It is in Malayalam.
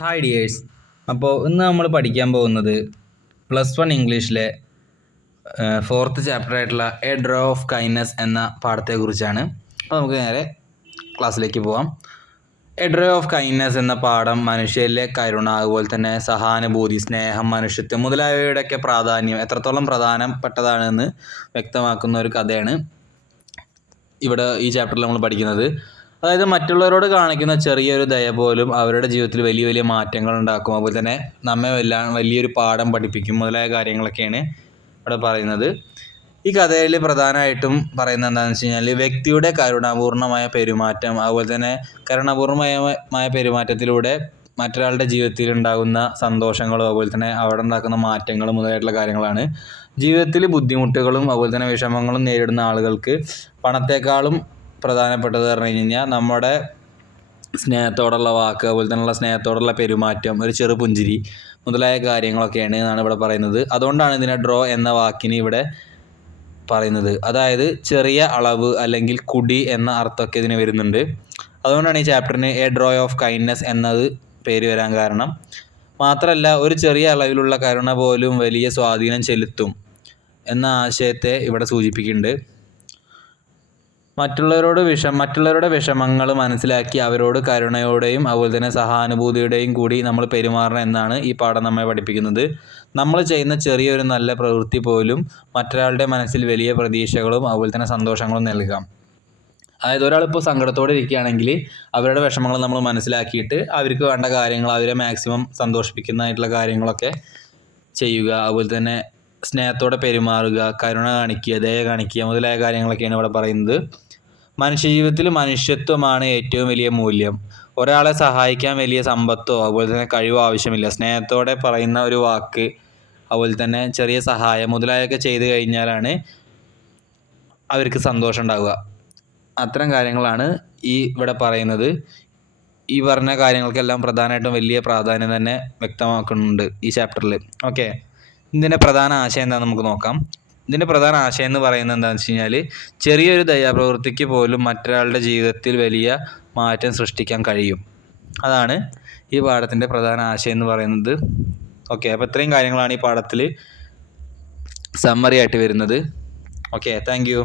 Hi dears. അപ്പോൾ ഇന്ന് നമ്മൾ പഠിക്കാൻ പോകുന്നത് +1 ഇംഗ്ലീഷിലെ 4th ചാപ്റ്ററായിട്ടുള്ള എ ഡ്രോ ഓഫ് കൈൻഡ്നസ് എന്ന പാഠത്തെക്കുറിച്ചാണ്. അപ്പോൾ നമുക്ക് നേരെ ക്ലാസ്സിലേക്ക് പോകാം. എ ഡ്രോ ഓഫ് കൈൻഡ്നസ് എന്ന പാഠം മനുഷ്യരിലെ കരുണ, അതുപോലെ തന്നെ സഹാനുഭൂതി, സ്നേഹം, മനുഷ്യത്വം മുതലായവയുടെയൊക്കെ പ്രാധാന്യം എത്രത്തോളം പ്രധാനപ്പെട്ടതാണെന്ന് വ്യക്തമാക്കുന്ന ഒരു കഥയാണ് ഇവിടെ ഈ ചാപ്റ്ററിൽ നമ്മൾ പഠിക്കുന്നത്. അതായത് മറ്റുള്ളവരോട് കാണിക്കുന്ന ചെറിയൊരു ദയ പോലും അവരുടെ ജീവിതത്തിൽ വലിയ വലിയ മാറ്റങ്ങൾ ഉണ്ടാക്കും, അതുപോലെ തന്നെ നമ്മെ വലിയൊരു പാഠം പഠിപ്പിക്കും മുതലായ കാര്യങ്ങളൊക്കെയാണ് ഇവിടെ പറയുന്നത്. ഈ കഥയിൽ പ്രധാനമായിട്ടും പറയുന്നത് എന്താണെന്ന് വെച്ച് കഴിഞ്ഞാൽ വ്യക്തിയുടെ കരുണാപൂർണമായ പെരുമാറ്റം, അതുപോലെ തന്നെ കരുണാപൂർണമായ പെരുമാറ്റത്തിലൂടെ മറ്റൊരാളുടെ ജീവിതത്തിൽ ഉണ്ടാകുന്ന സന്തോഷങ്ങളും അതുപോലെ തന്നെ അവിടെ ഉണ്ടാക്കുന്ന മാറ്റങ്ങളും മുതലായിട്ടുള്ള കാര്യങ്ങളാണ്. ജീവിതത്തിൽ ബുദ്ധിമുട്ടുകളും അതുപോലെ തന്നെ വിഷമങ്ങളും നേരിടുന്ന ആളുകൾക്ക് പണത്തെക്കാളും പ്രധാനപ്പെട്ടത് പറഞ്ഞു കഴിഞ്ഞാൽ നമ്മുടെ സ്നേഹത്തോടുള്ള വാക്ക്, അതുപോലെ തന്നെയുള്ള സ്നേഹത്തോടുള്ള പെരുമാറ്റം, ഒരു ചെറു പുഞ്ചിരി മുതലായ കാര്യങ്ങളൊക്കെയാണ് എന്നാണ് ഇവിടെ പറയുന്നത്. അതുകൊണ്ടാണ് ഇതിനെ ഡ്രോ എന്ന വാക്കിന് ഇവിടെ പറയുന്നത്. അതായത് ചെറിയ അളവ് അല്ലെങ്കിൽ കുടി എന്ന അർത്ഥമൊക്കെ ഇതിന് വരുന്നുണ്ട്. അതുകൊണ്ടാണ് ഈ ചാപ്റ്ററിന് എ ഡ്രോ ഓഫ് കൈൻഡ്നസ് എന്നത് പേര് വരാൻ കാരണം. മാത്രമല്ല, ഒരു ചെറിയ അളവിലുള്ള കരുണ പോലും വലിയ സ്വാധീനം ചെലുത്തും എന്ന ആശയത്തെ ഇവിടെ സൂചിപ്പിക്കുന്നുണ്ട്. മറ്റുള്ളവരുടെ വിഷമങ്ങൾ മനസ്സിലാക്കി അവരോട് കരുണയോടെയും അതുപോലെ തന്നെ സഹാനുഭൂതിയുടെയും കൂടി നമ്മൾ പെരുമാറണം എന്നാണ് ഈ പാഠം നമ്മെ പഠിപ്പിക്കുന്നത്. നമ്മൾ ചെയ്യുന്ന ചെറിയൊരു നല്ല പ്രവൃത്തി പോലും മറ്റൊരാളുടെ മനസ്സിൽ വലിയ പ്രതീക്ഷകളും അതുപോലെ തന്നെ സന്തോഷങ്ങളും നൽകാം. അതായത് ഒരാളിപ്പോൾ സങ്കടത്തോടെ ഇരിക്കുകയാണെങ്കിൽ അവരുടെ വിഷമങ്ങൾ നമ്മൾ മനസ്സിലാക്കിയിട്ട് അവർക്ക് വേണ്ട കാര്യങ്ങൾ, അവരെ മാക്സിമം സന്തോഷിപ്പിക്കുന്നതായിട്ടുള്ള കാര്യങ്ങളൊക്കെ ചെയ്യുക, അതുപോലെ തന്നെ സ്നേഹത്തോടെ പെരുമാറുക, കരുണ കാണിക്കുക, ദയ കാണിക്കുക മുതലായ കാര്യങ്ങളൊക്കെയാണ് ഇവിടെ പറയുന്നത്. മനുഷ്യജീവിതത്തിൽ മനുഷ്യത്വമാണ് ഏറ്റവും വലിയ മൂല്യം. ഒരാളെ സഹായിക്കാൻ വലിയ സമ്പത്തോ അതുപോലെ തന്നെ കഴിവോ ആവശ്യമില്ല. സ്നേഹത്തോടെ പറയുന്ന ഒരു വാക്ക്, അതുപോലെ തന്നെ ചെറിയ സഹായം മുതലായൊക്കെ ചെയ്തു കഴിഞ്ഞാലാണ് അവർക്ക് സന്തോഷം ഉണ്ടാവുക. അത്തരം കാര്യങ്ങളാണ് ഇവിടെ പറയുന്നത്. ഈ പറഞ്ഞ കാര്യങ്ങൾക്കെല്ലാം പ്രധാനമായിട്ടും വലിയ പ്രാധാന്യം തന്നെ വ്യക്തമാക്കുന്നുണ്ട് ഈ ചാപ്റ്ററിൽ. ഓക്കെ, ഇതിൻ്റെ പ്രധാന ആശയം എന്താണെന്ന് നമുക്ക് നോക്കാം. ഇതിൻ്റെ പ്രധാന ആശയം എന്ന് പറയുന്നത് എന്താണെന്ന് വെച്ച് കഴിഞ്ഞാൽ ചെറിയൊരു ദയാപ്രവൃത്തിക്ക് പോലും മറ്റൊരാളുടെ ജീവിതത്തിൽ വലിയ മാറ്റം സൃഷ്ടിക്കാൻ കഴിയും. അതാണ് ഈ പാഠത്തിൻ്റെ പ്രധാന ആശയം എന്ന് പറയുന്നത്. ഓക്കെ, അപ്പോൾ ഇത്രയും കാര്യങ്ങളാണ് ഈ പാഠത്തിൽ സമ്മറി ആയിട്ട് വരുന്നത്. Okay, thank you.